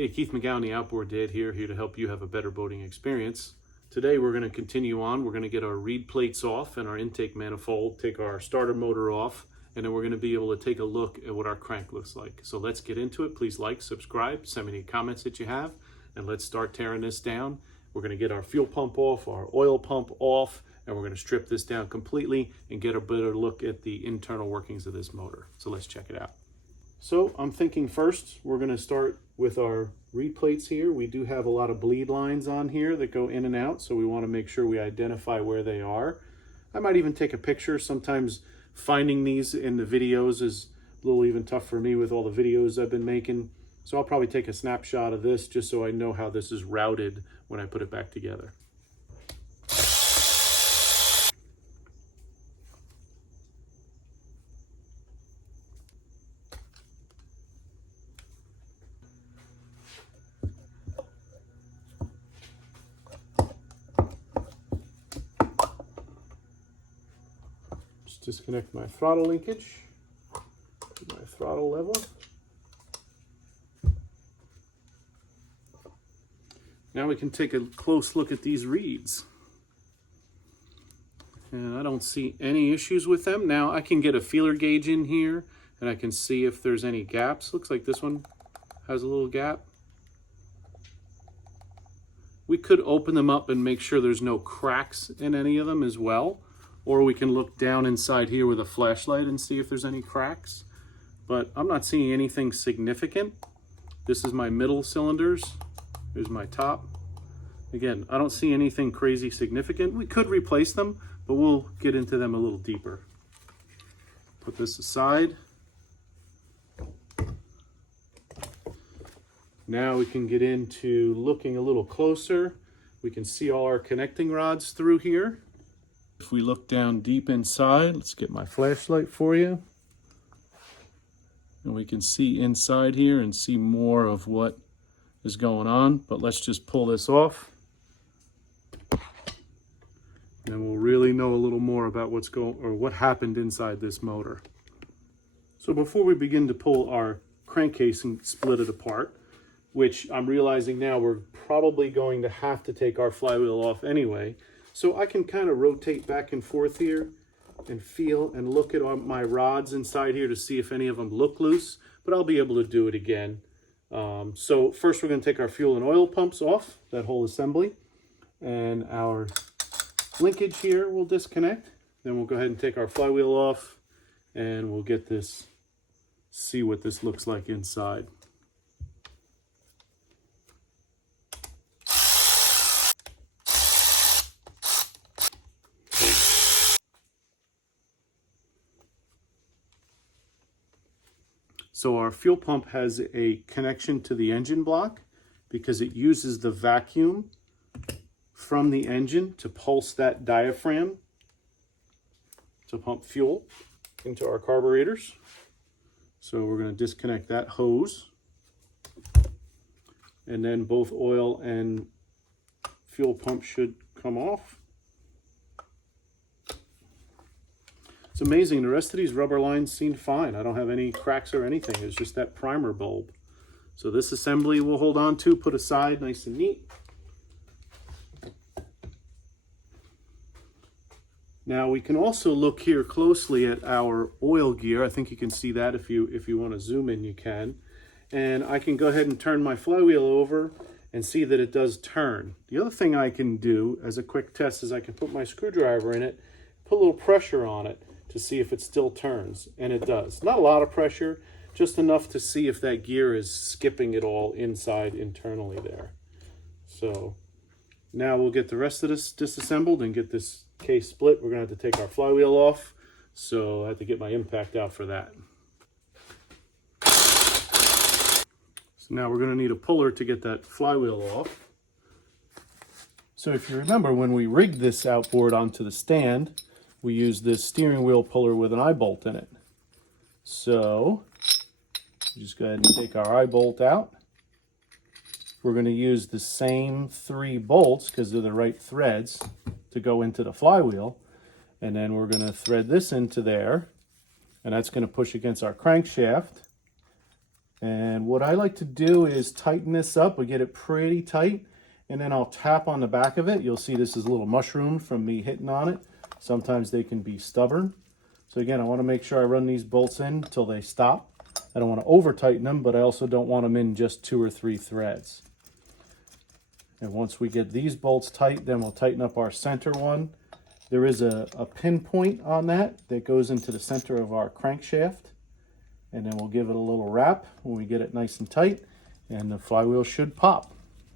Hey, Keith McGowan, the Outboard Dad here to help you have a better boating experience. Today we're going to continue on. We're going to get our reed plates off and our intake manifold, take our starter motor off, and then we're going to be able to take a look at what our crank looks like. So let's get into it. Please like, subscribe, send me any comments that you have, and let's start tearing this down. We're going to get our fuel pump off, our oil pump off, and we're going to strip this down completely and get a better look at the internal workings of this motor. So let's check it out. So I'm thinking first we're going to start with our reed plates here. We do have a lot of bleed lines on here that go in and out, so we want to make sure we identify where they are. I might even take a picture. Sometimes finding these in the videos is a little even tough for me with all the videos I've been making. So I'll probably take a snapshot of this just so I know how this is routed when I put it back together. Disconnect my throttle linkage, my throttle level. Now we can take a close look at these reeds. And I don't see any issues with them. Now I can get a feeler gauge in here and I can see if there's any gaps. Looks like this one has a little gap. We could open them up and make sure there's no cracks in any of them as well. Or we can look down inside here with a flashlight and see if there's any cracks. But I'm not seeing anything significant. This is my middle cylinders. Here's my top. Again, I don't see anything crazy significant. We could replace them, but we'll get into them a little deeper. Put this aside. Now we can get into looking a little closer. We can see all our connecting rods through here. If we look down deep inside, let's get my flashlight for you. And we can see inside here and see more of what is going on, but let's just pull this off. And we'll really know a little more about what happened inside this motor. So before we begin to pull our crankcase and split it apart, which I'm realizing now we're probably going to have to take our flywheel off anyway, so I can kind of rotate back and forth here and feel and look at my rods inside here to see if any of them look loose, but I'll be able to do it again. So first we're going to take our fuel and oil pumps off, that whole assembly, and our linkage here we'll disconnect. Then we'll go ahead and take our flywheel off and we'll get this, see what this looks like inside. So our fuel pump has a connection to the engine block because it uses the vacuum from the engine to pulse that diaphragm to pump fuel into our carburetors. So we're going to disconnect that hose. And then both oil and fuel pump should come off. It's amazing, the rest of these rubber lines seem fine. I don't have any cracks or anything. It's just that primer bulb. So this assembly we'll hold on to, put aside nice and neat. Now we can also look here closely at our oil gear. I think you can see that if you want to zoom in, you can. And I can go ahead and turn my flywheel over and see that it does turn. The other thing I can do as a quick test is I can put my screwdriver in it, put a little pressure on it to see if it still turns, and it does. Not a lot of pressure, just enough to see if that gear is skipping it all inside internally there. So now we'll get the rest of this disassembled and get this case split. We're gonna have to take our flywheel off, so I have to get my impact out for that. So now we're gonna need a puller to get that flywheel off. So if you remember, when we rigged this outboard onto the stand, we use this steering wheel puller with an eye bolt in it. So just go ahead and take our eye bolt out. We're going to use the same 3 bolts because they're the right threads to go into the flywheel. And then we're going to thread this into there, and that's going to push against our crankshaft. And what I like to do is tighten this up. We get it pretty tight, and then I'll tap on the back of it. You'll see this is a little mushroom from me hitting on it. Sometimes they can be stubborn. So again, I want to make sure I run these bolts in until they stop. I don't want to over tighten them, but I also don't want them in just 2 or 3 threads. And once we get these bolts tight, then we'll tighten up our center one. There is a pinpoint on that goes into the center of our crankshaft. And then we'll give it a little wrap when we get it nice and tight, and the flywheel should pop,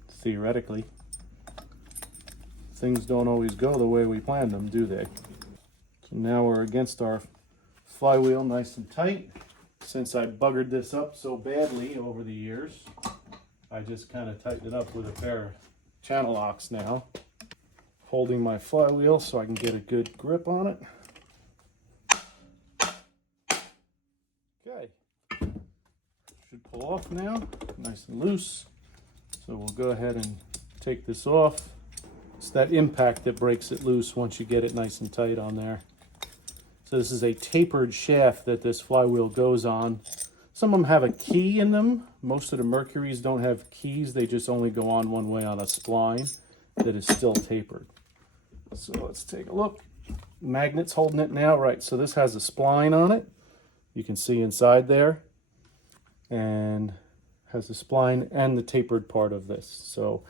theoretically. Things don't always go the way we planned them, do they? So now we're against our flywheel nice and tight. Since I buggered this up so badly over the years, I just kind of tightened it up with a pair of channel locks now, holding my flywheel so I can get a good grip on it. Okay, should pull off now, nice and loose. So we'll go ahead and take this off. It's that impact that breaks it loose once you get it nice and tight on there. So this is a tapered shaft that this flywheel goes on. Some of them have a key in them. Most of the Mercuries don't have keys. They just only go on one way on a spline that is still tapered. So let's take a look. Magnet's holding it now, right? So this has a spline on it. You can see inside there, and has the spline and the tapered part of this. So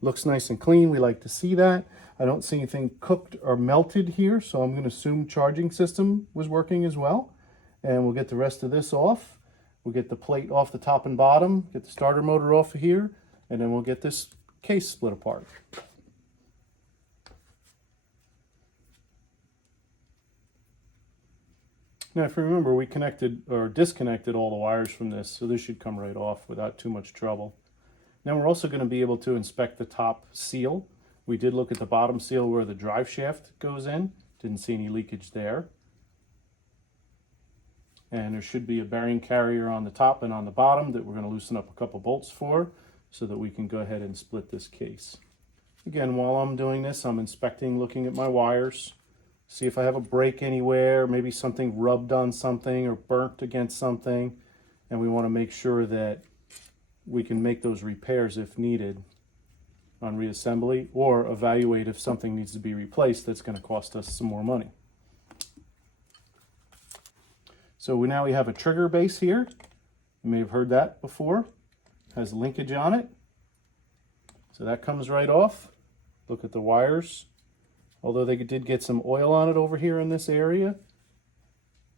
looks nice and clean. We like to see that. I don't see anything cooked or melted here, so I'm going to assume charging system was working as well. And we'll get the rest of this off. We'll get the plate off the top and bottom, get the starter motor off of here, and then we'll get this case split apart. Now, if you remember, we connected or disconnected all the wires from this, so this should come right off without too much trouble. Now we're also going to be able to inspect the top seal. We did look at the bottom seal where the drive shaft goes in. Didn't see any leakage there. And there should be a bearing carrier on the top and on the bottom that we're going to loosen up a couple bolts for so that we can go ahead and split this case. Again, while I'm doing this, I'm inspecting, looking at my wires, see if I have a break anywhere, maybe something rubbed on something or burnt against something. And we want to make sure that we can make those repairs if needed on reassembly, or evaluate if something needs to be replaced that's going to cost us some more money. So now we have a trigger base here. You may have heard that before. Has linkage on it. So that comes right off. Look at the wires. Although they did get some oil on it over here in this area,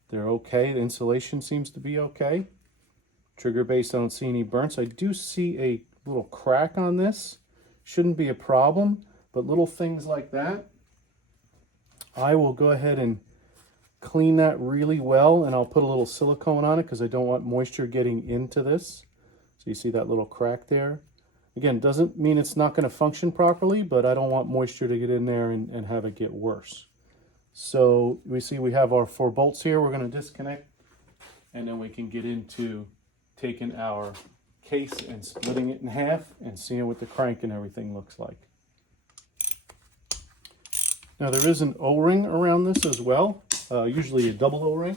they're okay. The insulation seems to be okay. Trigger base, I don't see any burns. I do see a little crack on this. Shouldn't be a problem, but little things like that, I will go ahead and clean that really well, and I'll put a little silicone on it because I don't want moisture getting into this. So you see that little crack there? Again, doesn't mean it's not going to function properly, but I don't want moisture to get in there and have it get worse. So we see we have our 4 bolts here. We're going to disconnect, and then we can get into taking our case and splitting it in half and seeing what the crank and everything looks like. Now there is an O-ring around this as well, usually a double O-ring.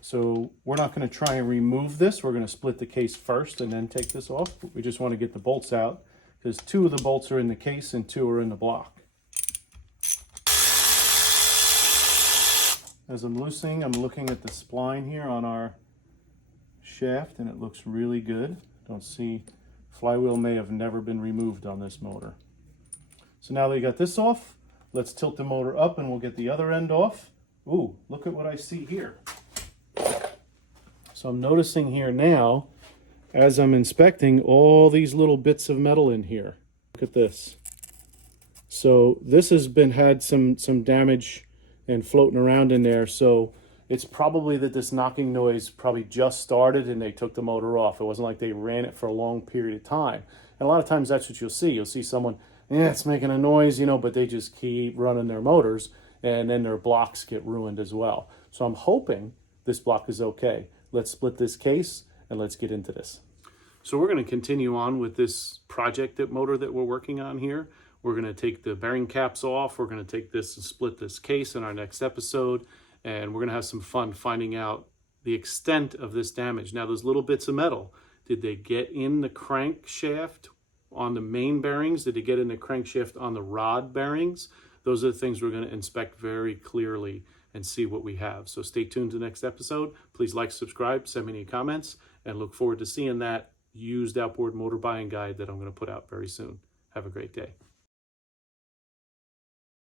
So we're not going to try and remove this. We're going to split the case first and then take this off. We just want to get the bolts out because 2 of the bolts are in the case and 2 are in the block. As I'm loosening, I'm looking at the spline here on our shaft, and it looks really good. Don't see, flywheel may have never been removed on this motor. So now that we got this off, let's tilt the motor up and we'll get the other end off. Ooh, look at what I see here. So I'm noticing here now, as I'm inspecting, all these little bits of metal in here. Look at this. So this has had some damage and floating around in there. So it's probably that this knocking noise probably just started and they took the motor off. It wasn't like they ran it for a long period of time. And a lot of times that's what you'll see. You'll see someone, it's making a noise, but they just keep running their motors, and then their blocks get ruined as well. So I'm hoping this block is okay. Let's split this case and let's get into this. So we're going to continue on with this project motor that we're working on here. We're going to take the bearing caps off. We're going to take this and split this case in our next episode. And we're going to have some fun finding out the extent of this damage. Now, those little bits of metal, did they get in the crankshaft on the main bearings? Did they get in the crankshaft on the rod bearings? Those are the things we're going to inspect very clearly and see what we have. So stay tuned to the next episode. Please like, subscribe, send me any comments, and look forward to seeing that used outboard motor buying guide that I'm going to put out very soon. Have a great day.